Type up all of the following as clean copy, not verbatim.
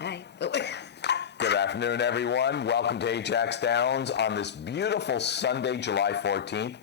Hi. Good afternoon, everyone. Welcome to Ajax Downs on this beautiful Sunday, July 14th.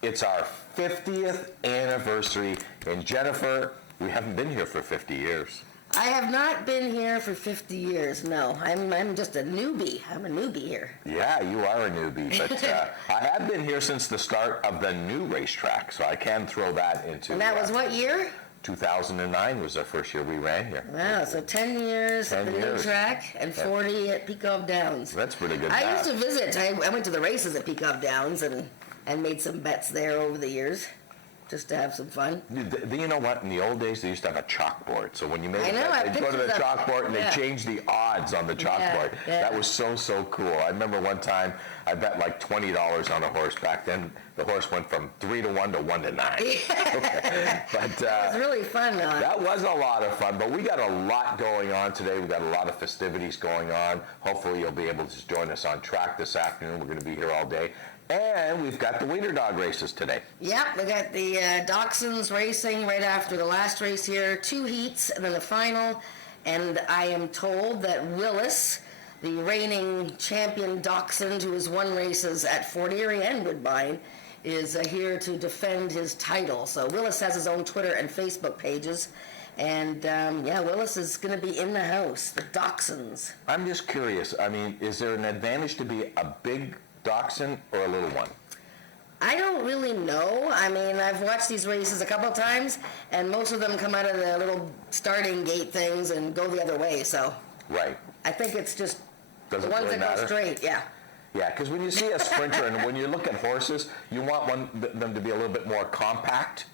It's our 50th anniversary. And Jennifer, we haven't been here for 50 years. I have not been here for 50 years, no. I'm just a newbie. I'm a newbie here. Yeah, you are a newbie, but I have been here since the start of the new racetrack, so I can throw that into... And that was what year? 2009 was the first year we ran here. Wow, so 10 years at the new track and 40 at Peacock Downs. That's pretty good. I used to visit. I went to the races at Peacock Downs and made some bets there over the years, just to have some fun. You know what? In the old days, they used to have a chalkboard. So when you made a bet, they'd go to the chalkboard and they changed the odds on the chalkboard. Yeah. That was so cool. I remember one time I bet like $20 on a horse. Back then, the horse went from 3 to 1 to 1 to 9. But that was really fun, though. That was a lot of fun. But we got a lot going on today. We got a lot of festivities going on. Hopefully, you'll be able to join us on track this afternoon. We're going to be here all day. And we've got the wiener dog races today. Yep, we got the Dachshunds racing right after the last race here. 2 heats and then the final. And I am told that Willis, the reigning champion Dachshund, who has won races at Fort Erie and Woodbine, is here to defend his title. So Willis has his own Twitter and Facebook pages. And Willis is going to be in the house, the Dachshunds. I'm just curious. I mean, is there an advantage to be a big Dachshund or a little one? I don't really know. I mean, I've watched these races a couple of times, and most of them come out of the little starting gate things and go the other way. So, right. I think it's just the ones that go straight. Yeah. Yeah, because when you see a sprinter and when you look at horses, you want them to be a little bit more compact.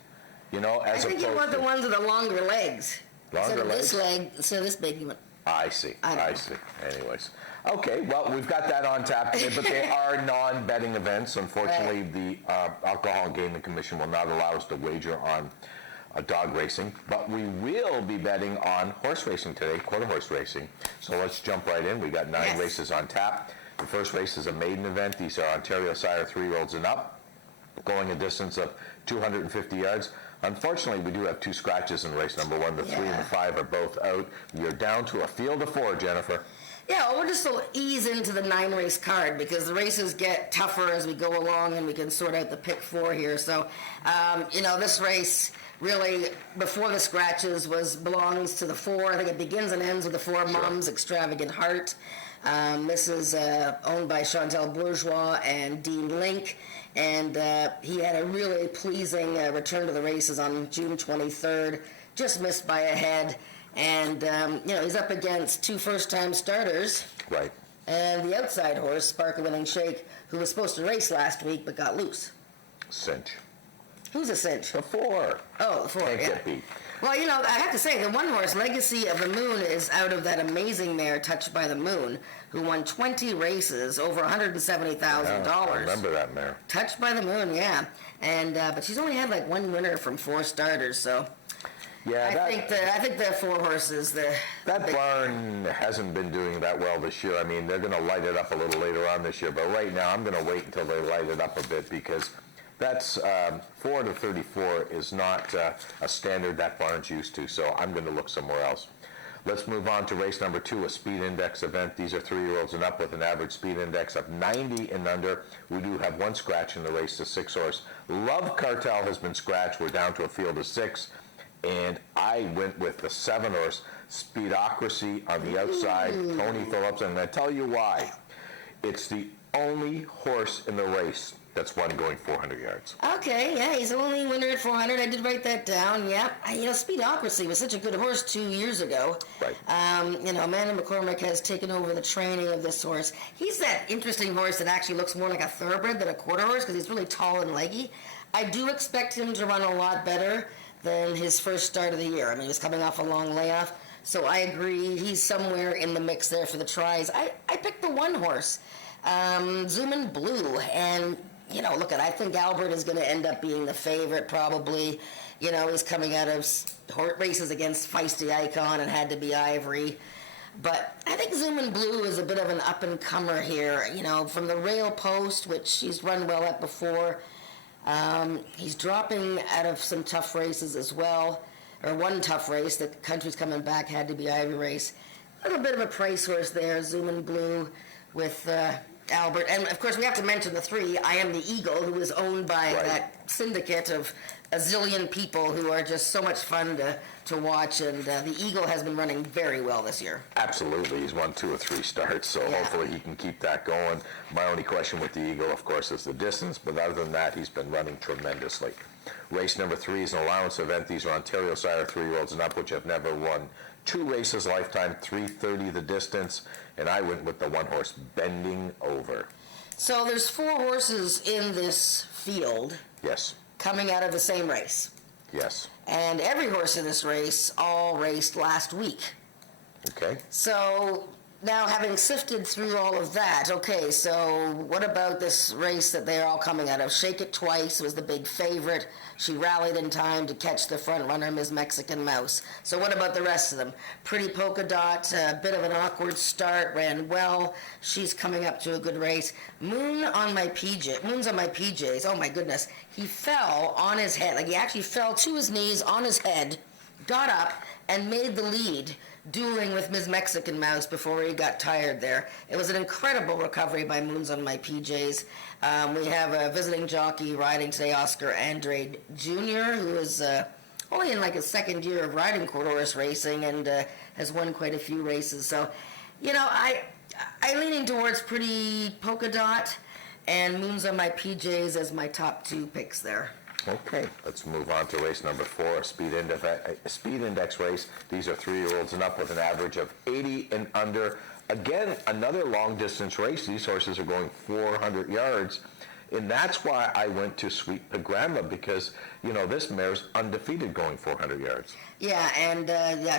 You know, as I think you want the ones with the longer legs. Longer legs. Instead of this big, you want. I see. I see. Anyways. Okay, well, we've got that on tap today, but they are non-betting events. Unfortunately, the Alcohol and Gaming Commission will not allow us to wager on dog racing, but we will be betting on horse racing today, quarter horse racing. So let's jump right in. We got 9 races on tap. The first race is a maiden event. These are Ontario Sire 3-year-olds and up, going a distance of 250 yards. Unfortunately, we do have 2 scratches in race number 1. The 3 and the 5 are both out. We are down to a field of 4, Jennifer. Yeah, well, we're just to ease into the 9-race card because the races get tougher as we go along and we can sort out the pick 4 here. So, this race really, before the scratches, belongs to the 4. I think it begins and ends with the 4 Mums Extravagant Heart. This is owned by Chantal Bourgeois and Dean Link. And he had a really pleasing return to the races on June 23rd. Just missed by a head. And, he's up against 2 first-time starters. Right. And the outside horse, Sparkle Winning Shake, who was supposed to race last week but got loose. Cinch. Who's a cinch? The 4. Oh, the 4, Can't get beat. Well, I have to say, the one horse, Legacy of the Moon, is out of that amazing mare, Touched by the Moon, who won 20 races, over $170,000. I remember that mare. Touched by the Moon, yeah. And but she's only had like 1 winner from 4 starters, so... Yeah, I think the 4 horses. That barn hasn't been doing that well this year. I mean, they're going to light it up a little later on this year, but right now I'm going to wait until they light it up a bit because that's 4 to 34 is not a standard that barn's used to. So I'm going to look somewhere else. Let's move on to race number 2, a speed index event. These are 3-year-olds and up with an average speed index of 90 and under. We do have 1 scratch in the race, the 6 horse. Love Cartel has been scratched. We're down to a field of 6. And I went with the 7 horse, Speedocracy on the outside, Tony Phillips, and I tell you why. It's the only horse in the race that's won going 400 yards. Okay, yeah, he's the only winner at 400. I did write that down, yeah. Speedocracy was such a good horse 2 years ago. Right. Amanda McCormick has taken over the training of this horse. He's that interesting horse that actually looks more like a thoroughbred than a quarter horse because he's really tall and leggy. I do expect him to run a lot better than his first start of the year. I mean, he was coming off a long layoff. So I agree, he's somewhere in the mix there for the tries. I picked the 1 horse, Zoomin' Blue. And, I think Albert is going to end up being the favorite probably. He's coming out of races against Feisty Icon and Had to Be Ivory. But I think Zoomin' Blue is a bit of an up-and-comer here. From the rail post, which he's run well at before. He's dropping out of some tough races as well, or 1 tough race. The country's coming back, Had to Be Ivory race. A little bit of a price horse there, Zoomin' Blue with Albert. And of course, we have to mention the three. I Am the Eagle, who is owned by Right. that syndicate of a zillion people who are just so much fun to watch. And the Eagle has been running very well this year. Absolutely. He's won 2 or 3 starts, so Yeah. hopefully he can keep that going. My only question with the Eagle, of course, is the distance, but other than that, he's been running tremendously. Race number 3 is an allowance event. These are Ontario sire 3-year-olds and up, which have never won 2 races lifetime, 3:30 the distance, and I went with the one horse, Bending Over. So there's 4 horses in this field Yes, coming out of the same race. yes. And every horse in this race all raced last week. Okay. So now, having sifted through all of that, okay, so what about this race that they're all coming out of? Shake It Twice was the big favorite. She rallied in time to catch the front runner, Ms. Mexican Mouse. So what about the rest of them? Pretty Polka Dot, a bit of an awkward start, ran well. She's coming up to a good race. Moon's on my PJs. Oh my goodness. He fell on his head. Like, he actually fell to his knees on his head, got up, and made the lead, dueling with Ms. Mexican Mouse before he got tired there. It was an incredible recovery by Moons on My PJs. We have a visiting jockey riding today, Oscar Andrade Jr., who is only in like his second year of riding quarter horse racing and has won quite a few races. So, you know, I'm leaning towards Pretty Polka Dot and Moons on My PJs as my top 2 picks there. Okay, let's move on to race number 4, a speed index race. These are 3-year-olds and up with an average of 80 and under. Again, another long distance race. These horses are going 400 yards. And that's why I went to Sweet Pagrama, because, you know, this mare's undefeated going 400 yards. Yeah, and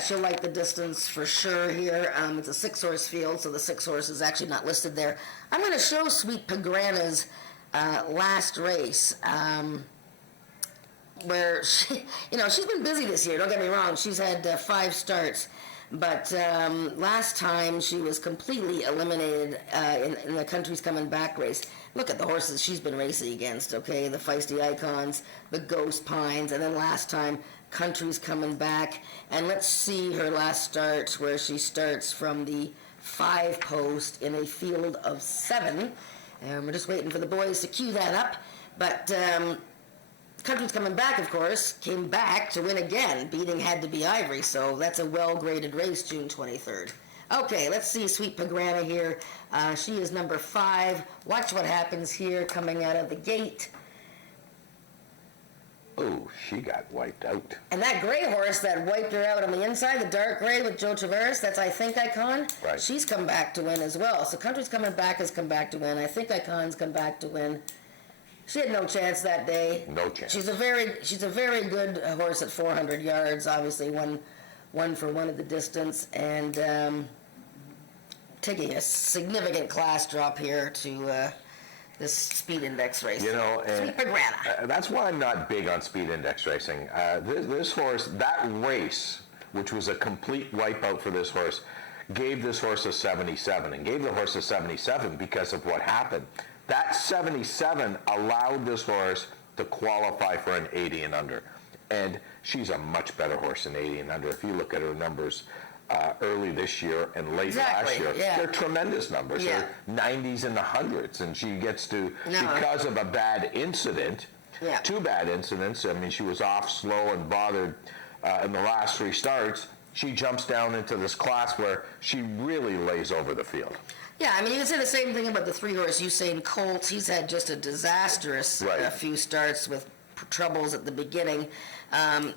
she'll like the distance for sure here. It's a 6-horse field, so the 6 horse is actually not listed there. I'm going to show Sweet Pagrana's last race. Where she, you know, she's been busy this year, don't get me wrong. She's had 5 starts, but last time she was completely eliminated in the Country's Coming Back race. Look at the horses she's been racing against, okay? The Feisty Icons, the Ghost Pines, and then last time, Country's Coming Back. And let's see her last start, where she starts from the 5 post in a field of 7. And we're just waiting for the boys to cue that up. But Country's Coming Back, of course, came back to win again, beating Had to Be Ivory, so that's a well-graded race, June 23rd. Okay, let's see Sweet Pagrana here. She is number 5. Watch what happens here coming out of the gate. Oh, she got wiped out. And that gray horse that wiped her out on the inside, the dark gray with Joe Tavares, that's I Think Icon. Right. She's come back to win as well. So Country's Coming Back has come back to win. I Think Icon's come back to win. She had no chance that day. No chance. She's a very good horse at 400 yards. Obviously, one for one at the distance, and taking a significant class drop here to this speed index race. You know, and Sweet Pagrana. that's why I'm not big on speed index racing. This horse, that race, which was a complete wipeout for this horse, gave this horse a 77, and gave the horse a 77 because of what happened. That 77 allowed this horse to qualify for an 80 and under. And she's a much better horse than 80 and under. If you look at her numbers early this year and late last year, they're tremendous numbers. Yeah. They're 90s and the hundreds. And she gets to, because of a bad incident, 2 bad incidents. I mean, she was off slow and bothered in the last 3 starts. She jumps down into this class where she really lays over the field. Yeah, I mean, you can say the same thing about the 3-horse Usain Colt. He's had just a disastrous few starts with troubles at the beginning.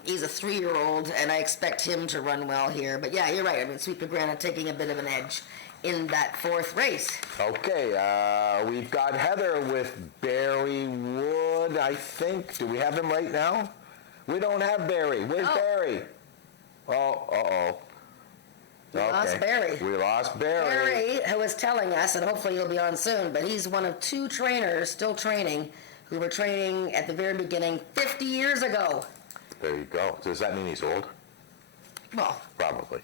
He's a 3-year-old, and I expect him to run well here. But yeah, you're right. I mean, Sweet Pagrana taking a bit of an edge in that 4th race. Okay, we've got Heather with Barry Wood, I think. Do we have him right now? We don't have Barry. Where's Barry? Oh, uh-oh. We lost Barry. We lost Barry. Barry, who was telling us, and hopefully he'll be on soon, but he's one of 2 trainers still training who were training at the very beginning 50 years ago. There you go. Does that mean he's old? Well, Probably.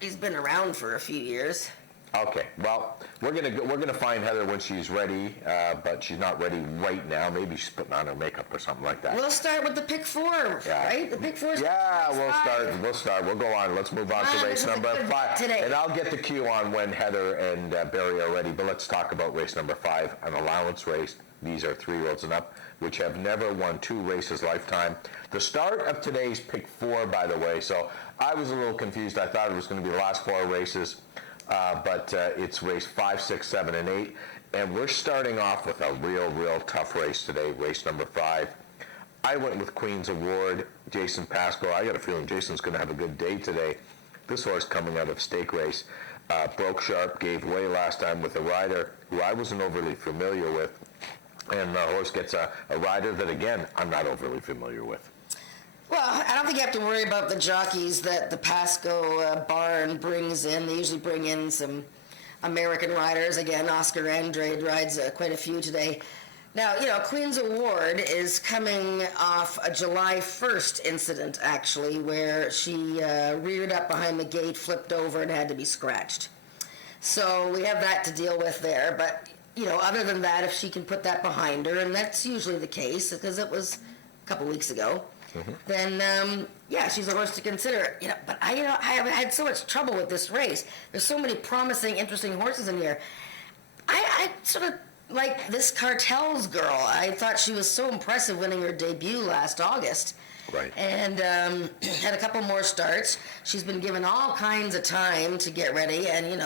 he's been around for a few years. Okay, well, we're gonna find Heather when she's ready, but she's not ready right now. Maybe she's putting on her makeup or something like that. We'll start with the pick four, Yeah. right? The pick four. Yeah, we'll start. We'll go on. Let's move on to race number 5. Today. And I'll get the cue on when Heather and Barry are ready. But let's talk about race number 5, an allowance race. These are 3-year-olds and up, which have never won 2 races lifetime. The start of today's pick 4, by the way. So I was a little confused. I thought it was going to be the last 4 races. But it's race 5, 6, 7, and 8. And we're starting off with a real tough race today, race number 5. I went with Queen's Award, Jason Pascoe. I got a feeling Jason's going to have a good day today. This horse coming out of stake race broke sharp, gave way last time with a rider who I wasn't overly familiar with. And the horse gets a rider that, again, I'm not overly familiar with. Well, I don't think you have to worry about the jockeys that the Pasco barn brings in. They usually bring in some American riders. Again, Oscar Andrade rides quite a few today. Now, Queen's Award is coming off a July 1st incident, actually, where she reared up behind the gate, flipped over, and had to be scratched. So we have that to deal with there. But, other than that, if she can put that behind her, and that's usually the case, because it was a couple weeks ago, then she's a horse to consider. But I have had so much trouble with this race. There's so many promising, interesting horses in here. I sort of like this Cartel's girl. I thought she was so impressive winning her debut last August. Right. And had a couple more starts. She's been given all kinds of time to get ready. And,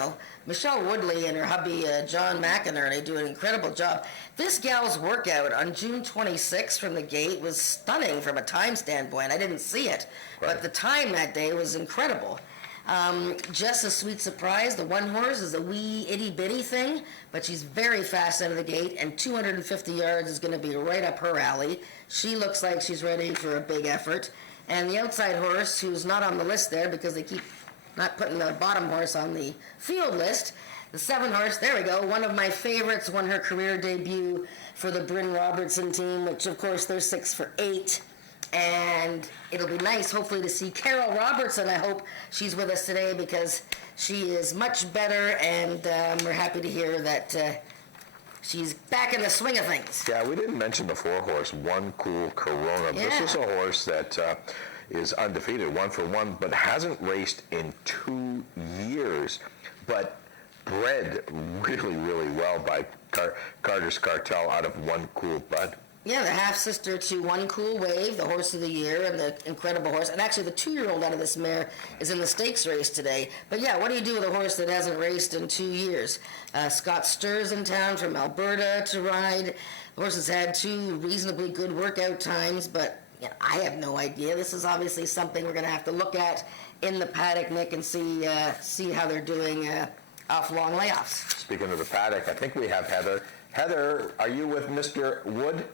Michelle Woodley and her hubby, John McInerney, do an incredible job. This gal's workout on June 26th from the gate was stunning from a time standpoint. I didn't see it, right. But the time that day was incredible. Just a sweet surprise. The one horse is a wee itty-bitty thing, but she's very fast out of the gate, and 250 yards is going to be right up her alley. She looks like she's ready for a big effort. And the outside horse, who's not on the list there because they keep not putting the bottom horse on the field list, the 7 horse, there we go, one of my favorites, won her career debut for the Bryn Robertson team, which of course they're 6 for 8. And it'll be nice, hopefully, to see Carol Robertson. I hope she's with us today because she is much better, and we're happy to hear that she's back in the swing of things. Yeah, we didn't mention the 4 horse, One Cool Corona. Yeah. This is a horse that is undefeated, 1 for 1, but hasn't raced in 2 years, but bred really well by Carter's Cartel out of One Cool Bud. Yeah, the half-sister to One Cool Wave, the horse of the year, and the incredible horse. And actually, the 2-year-old out of this mare is in the stakes race today. But yeah, what do you do with a horse that hasn't raced in 2 years? Scott Sturr's in town from Alberta to ride. The horse has had 2 reasonably good workout times, but I have no idea. This is obviously something we're going to have to look at in the paddock, Nick, and see how they're doing off long layoffs. Speaking of the paddock, I think we have Heather. Heather, are you with Mr. Wood?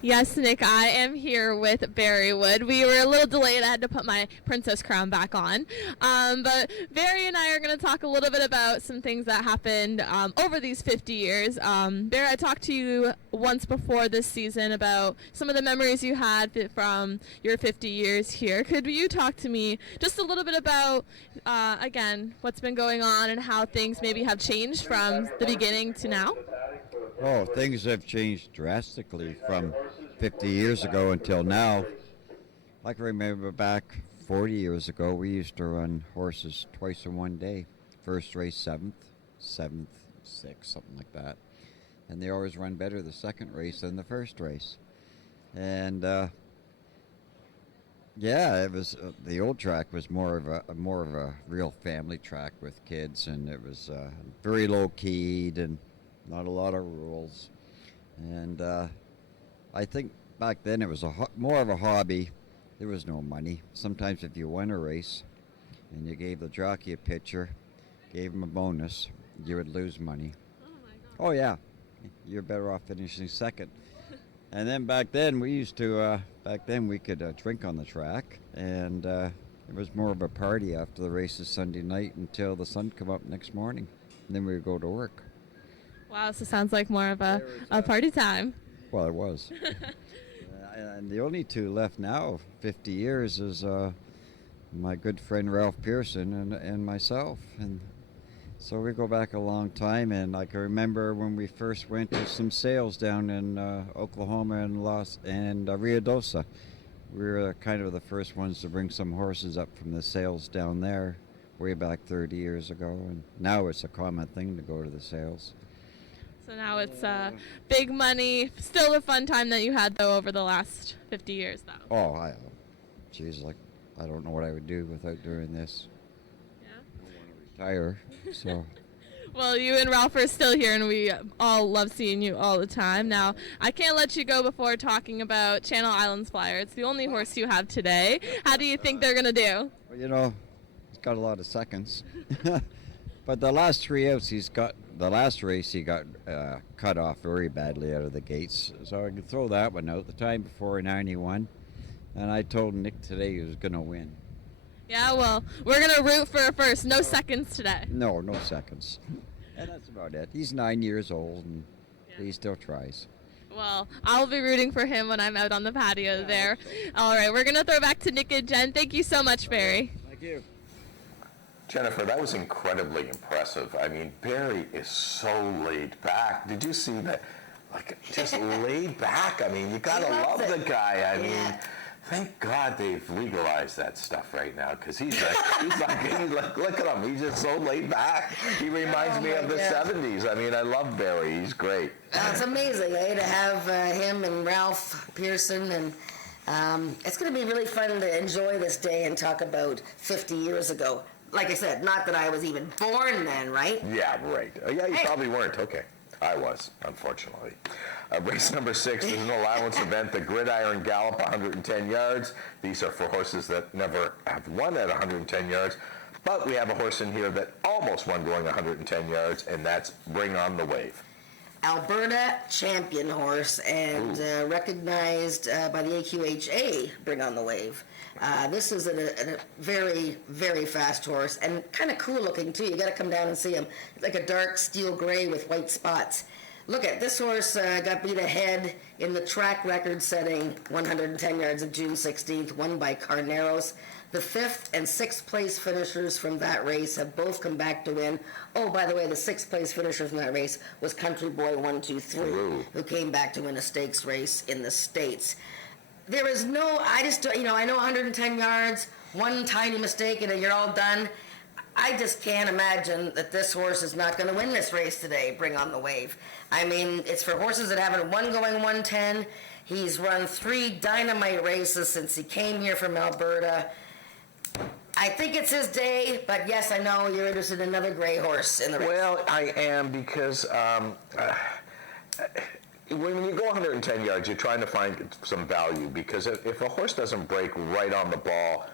Yes, Nick, I am here with Barry Wood. We were a little delayed. I had to put my princess crown back on. But Barry and I are going to talk a little bit about some things that happened over these 50 years. Barry, I talked to you once before this season about some of the memories you had from your 50 years here. Could you talk to me just a little bit about, again, what's been going on and how things maybe have changed from the beginning to now? Oh, things have changed drastically from 50 years ago until now. I can remember back 40 years ago, we used to run horses twice in one day. First race 7th, 7th, 6th, something like that. And they always run better the second race than the first race. And it was the old track was more of a real family track with kids, and it was very low keyed and not a lot of rules. And I think back then it was more of a hobby. There was no money. Sometimes if you won a race and you gave the jockey a picture, gave him a bonus, you would lose money. Oh my God. Oh yeah, you're better off finishing second. And then back then we used to, we could drink on the track, and it was more of a party after the races Sunday night until the sun come up next morning. And then we would go to work. Wow, so sounds like more of a party time. Well, it was. And the only 2 left now, 50 years, is my good friend Ralph Pearson and myself. And So we go back a long time, and I can remember when we first went to some sales down in Oklahoma and Rio Dosa. We were kind of the first ones to bring some horses up from the sales down there way back 30 years ago, and now it's a common thing to go to the sales. So now it's big money. Still a fun time that you had, though, over the last 50 years, though. Oh, geez, like, I don't know what I would do without doing this. Yeah. I don't want to retire, so. Well, you and Ralph are still here, and we all love seeing you all the time. Now, I can't let you go before talking about Channel Islands Flyer. It's the only horse you have today. How do you think they're going to do? Well, you know, he's got a lot of seconds. But the last 3 outs the last race he got cut off very badly out of the gates. So I can throw that one out. The time before 91. And I told Nick today he was going to win. Yeah, well, we're going to root for a first. No seconds today. No seconds. And that's about it. He's 9 years old, and he still tries. Well, I'll be rooting for him when I'm out on the patio there. All right, we're going to throw back to Nick and Jen. Thank you so much, Barry. Thank you. Jennifer, that was incredibly impressive. I mean, Barry is so laid back. Did you see that? Like, just laid back. I mean, you gotta love the guy. I mean, thank God they've legalized that stuff right now, because he's like, look at him. He's just so laid back. He reminds me of the 70s. I mean, I love Barry. He's great. It's amazing, to have him and Ralph Pearson, and it's going to be really fun to enjoy this day and talk about 50 years ago. Like I said, not that I was even born then, right? Yeah, right. Yeah, you probably weren't. Okay. I was, unfortunately. Race number 6 is an allowance event, the Gridiron Gallop, 110 yards. These are for horses that never have won at 110 yards. But we have a horse in here that almost won going 110 yards, and that's Bring on the Wave. Alberta champion horse, and recognized by the AQHA, Bring on the Wave. This is a very, very fast horse, and kind of cool looking too. You got to come down and see him. It's like a dark steel gray with white spots. Look at this horse, got beat ahead in the track record setting 110 yards of June 16th, won by Carneros. The 5th and 6th place finishers from that race have both come back to win. Oh, by the way, the 6th place finisher from that race was Country Boy 123, who came back to win a stakes race in the States. There is no, I know 110 yards, one tiny mistake and you're all done. I just can't imagine that this horse is not going to win this race today, Bring on the Wave. I mean, it's for horses that haven't won going 110. He's run 3 dynamite races since he came here from Alberta. I think it's his day, but yes, I know you're interested in another gray horse in the race. Well, I am, because when you go 110 yards, you're trying to find some value, because if a horse doesn't break right on the ball,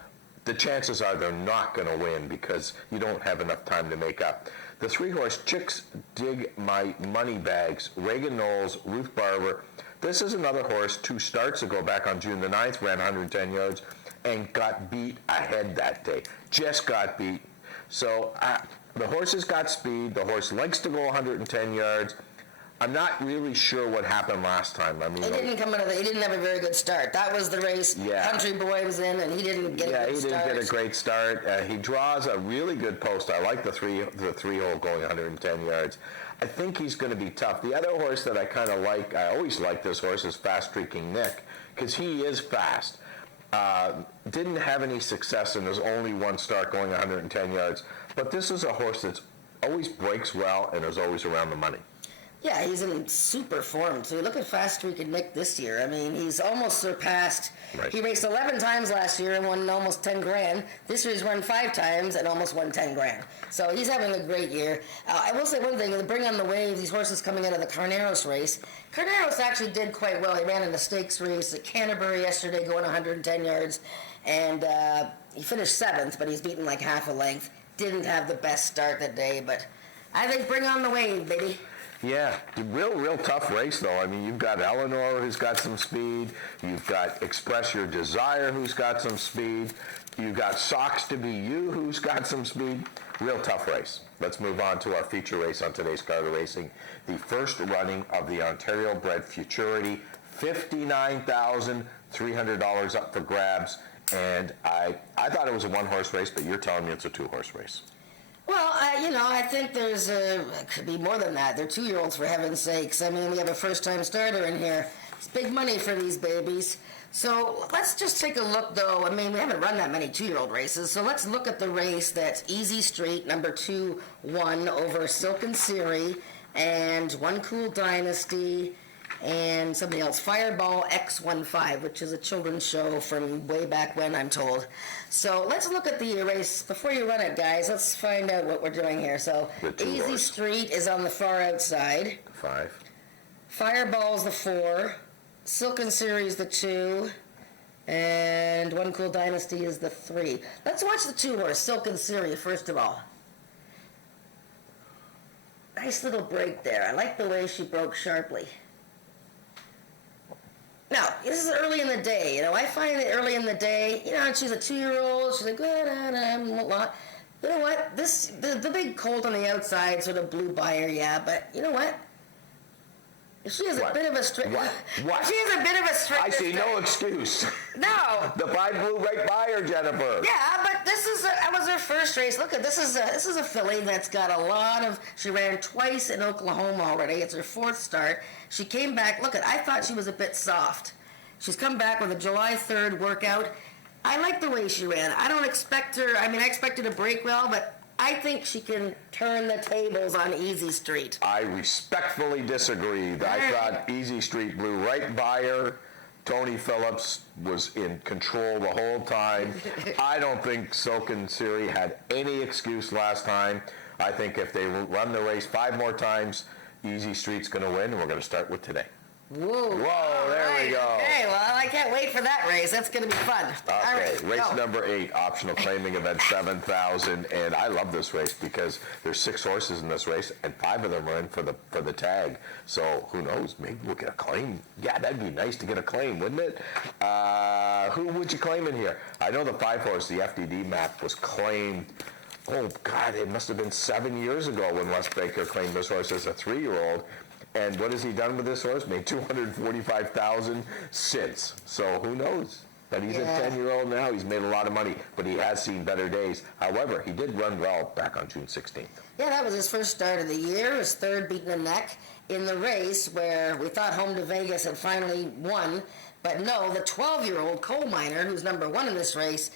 the chances are they're not going to win, because you don't have enough time to make up. The 3-horse Chicks Dig My Money Bags, Reagan Knowles, Ruth Barber. This is another horse 2 starts ago, back on June the 9th, ran 110 yards and got beat ahead that day. Just got beat. So the horse has got speed. The horse likes to go 110 yards. I'm not really sure what happened last time. I mean, he didn't he didn't have a very good start. That was the race Country Boy was in, and he didn't get a good start. Yeah, he didn't get a great start. He draws a really good post. I like the three hole going 110 yards. I think he's going to be tough. The other horse that I kind of like, I always like this horse, is Fast Streaking Nick, because he is fast. Didn't have any success in his only one start going 110 yards, but this is a horse that always breaks well and is always around the money. Yeah, he's in super form too. Look at Fast Streaking Nick this year. I mean, he's almost surpassed. Right. He raced 11 times last year and won almost 10 grand. This year he's run 5 times and almost won 10 grand. So he's having a great year. I will say one thing: the Bring on the Wave, these horses coming out of the Carneros race. Carneros actually did quite well. He ran in the stakes race at Canterbury yesterday, going 110 yards, and he finished 7th, but he's beaten like half a length. Didn't have the best start that day, but I think Bring on the Wave, baby. Yeah, real tough race, though. I mean, you've got Eleanor, who's got some speed. You've got Express Your Desire, who's got some speed. You've got Socks to Be You, who's got some speed. Real tough race. Let's move on to our feature race on today's Card of Racing. The first running of the Ontario Bred Futurity, $59,300 up for grabs. And I thought it was a 1-horse race, but you're telling me it's a 2-horse race. Well, I think it could be more than that. They're 2-year-olds, for heaven's sakes. I mean, we have a first-time starter in here. It's big money for these babies. So let's just take a look, though. I mean, we haven't run that many 2-year-old races, so let's look at the race that's Easy Street, number 2 won over Silken Siri, and One Cool Dynasty, and somebody else, Fireball X15, which is a children's show from way back when, I'm told. So let's look at the race. Before you run it, guys, let's find out what we're doing here. So Easy Street is on the far outside. 5. Fireball's the 4. Silken Series the 2. And One Cool Dynasty is the 3. Let's watch the 2-horse, Silken Series, first of all. Nice little break there. I like the way she broke sharply. Now, this is early in the day. I find that early in the day, and she's a 2-year-old. She's like, you know what? The big colt on the outside sort of blew by her, yeah. But you know what? If she has a bit of a strict. What? If she has a bit of a strict. I see no excuse. No. The 5 blew right by her, Jennifer. Yeah, but that was her first race. Look at this is a filly that's got a lot of. She ran twice in Oklahoma already. It's her 4th start. She came back. I thought she was a bit soft. She's come back with a July 3rd workout. I like the way she ran. I don't expect her. I expected to break well, but I think she can turn the tables on Easy Street. I respectfully disagree. I thought Easy Street blew right by her. Tony Phillips was in control the whole time. I don't think Silken Siri had any excuse last time. I think if they run the race 5 more times, Easy Street's going to win, and we're going to start with today. Whoa. Whoa, there we go. Okay, well, I can't wait for that race. That's going to be fun. Okay, All right, race go. number 8, optional claiming event 7,000, and I love this race because there's 6 horses in this race, and 5 of them are in for the tag. So who knows? Maybe we'll get a claim. Yeah, that'd be nice to get a claim, wouldn't it? Who would you claim in here? I know the 5 horse, the FDD map, was claimed. Oh God, it must have been 7 years ago when Les Baker claimed this horse as a 3-year-old. And what has he done with this horse? Made $245,000 since. So who knows? But he's a 10-year-old now. He's made a lot of money, but he has seen better days. However, he did run well back on June 16th. Yeah, that was his first start of the year. His 3rd beating the neck in the race where we thought Home to Vegas had finally won. But no, the 12-year-old coal miner, who's number 1 in this race,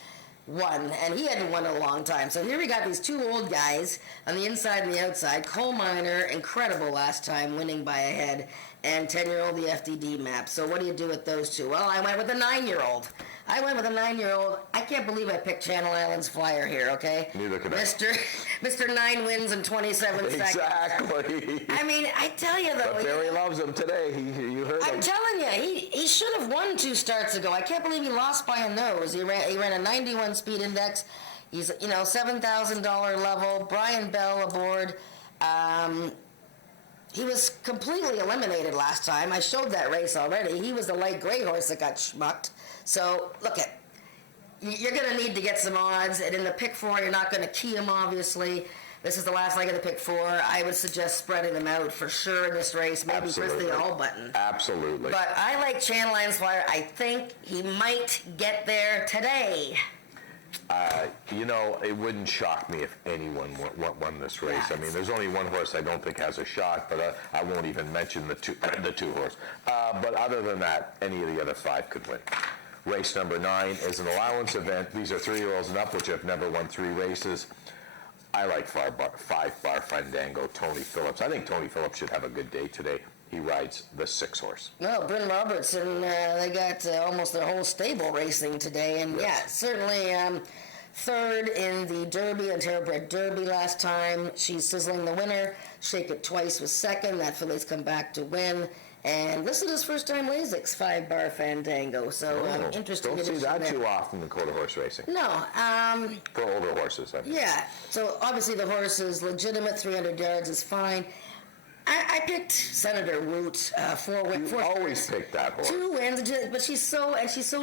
won, and he hadn't won in a long time. So here we got these 2 old guys on the inside and the outside. Coal miner, incredible last time, winning by a head, and 10-year-old the FDD map. So what do you do with those 2? Well, I went with a 9-year-old. I can't believe I picked Channel Islands Flyer here, okay? Neither can I. Mr. 9 wins in 27 seconds. Exactly. I tell you though. But Barry loves him today. You heard him. I'm telling you, he should have won 2 starts ago. I can't believe he lost by a nose. He ran a 91 speed index. He's, $7,000 level. Brian Bell aboard. He was completely eliminated last time. I showed that race already. He was the light gray horse that got schmucked. So, you're going to need to get some odds. And in the pick 4, you're not going to key him, obviously. This is the last leg of the pick 4. I would suggest spreading them out for sure in this race. Maybe Absolutely. Chris the All Button. Absolutely. But I like Channel Islands Flyer. I think he might get there today. It wouldn't shock me if anyone won this race. Yeah, There's only 1 horse I don't think has a shot, but I won't even mention the 2 horse. But other than that, any of the other 5 could win. Race number 9 is an allowance event. These are 3-year-olds and up, which have never won 3 races. I like 5 bar Fandango, Tony Phillips. I think Tony Phillips should have a good day today. He rides the 6 horse. No, Bryn Robertson, they got almost their whole stable racing today. And certainly 3rd in the Derby, Ontario Bred Derby last time. She's sizzling the winner. Shake It Twice was 2nd. That filly's come back to win. And this is his first time Lasix, 5 bar Fandango. So interesting. Don't see that too often in quarter horse racing. No. For older horses, Yeah. So obviously the horse is legitimate. 300 yards is fine. I picked Senator Woot, 4 wins. You always pick that horse. 2 wins, but she's so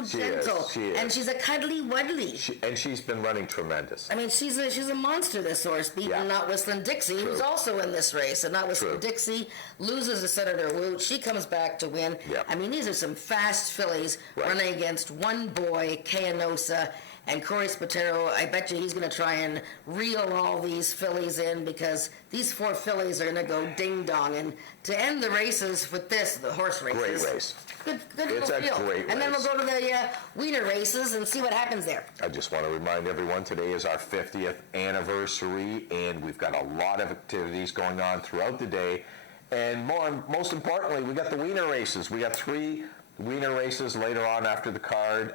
gentle. She is. And she's a cuddly wuddly. And she's been running tremendous. She's a monster, this horse, beating Not Whistling Dixie, who's also in this race. And Not Whistling Dixie loses to Senator Woot. She comes back to win. Yep. These are some fast fillies running against one boy, Kayanosa. And Corey Spatero, I bet you he's going to try and reel all these fillies in, because these 4 fillies are going to go ding-dong. And to end the races with this, the horse races. Great race. Good It's little a field. great And then we'll race. go to the Wiener races and see what happens there. I just want to remind everyone, today is our 50th anniversary, and we've got a lot of activities going on throughout the day. And most importantly, we got the Wiener races. We got 3 Wiener races later on after the card.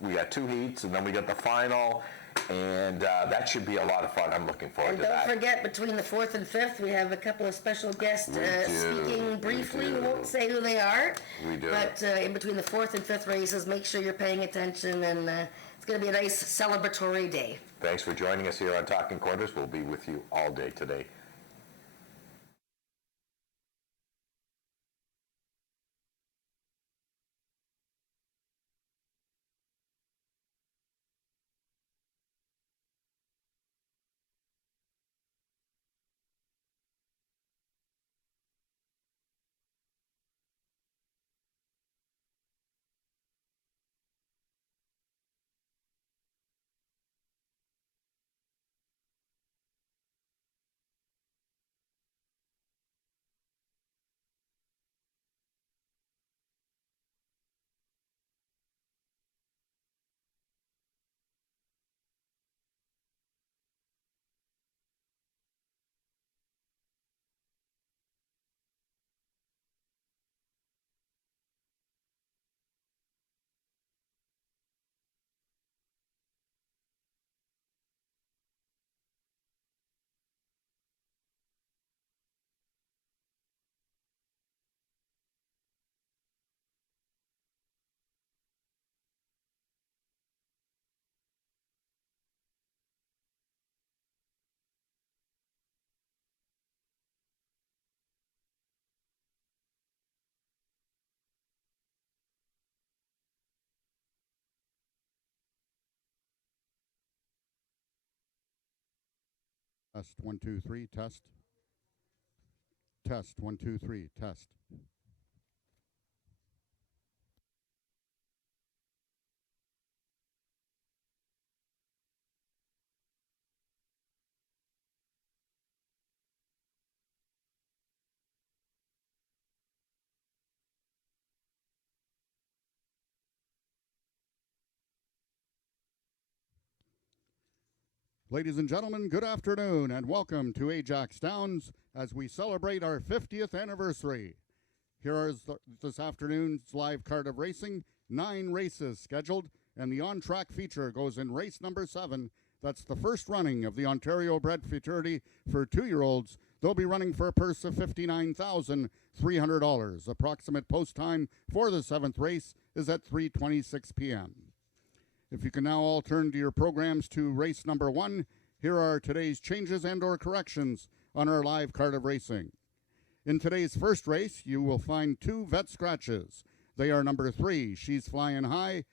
We got 2 heats, and then we got the final, and that should be a lot of fun. I'm looking forward And to don't that. forget, between the 4th and 5th, we have a couple of special guests We do, speaking briefly. we We do. won't say who they are. We do. But in between the 4th and 5th races, make sure you're paying attention, and it's going to be a nice celebratory day. Thanks for joining us here on Talking Quarters. We'll be with you all day today. Test 1 2 3 test. Test 1 2 3 test. Ladies and gentlemen, good afternoon and welcome to Ajax Downs as we celebrate our 50th anniversary. Here is this afternoon's live card of racing. 9 races scheduled, and the on-track feature goes in race number 7. That's the first running of the Ontario Bred Futurity for 2-year-olds. They'll be running for a purse of $59,300. Approximate post time for the 7th race is at 3:26 p.m. If you can now all turn to your programs to race number 1, here are today's changes and or corrections on our live card of racing. In today's first race, you will find 2 vet scratches. They are number 3, She's Flying High,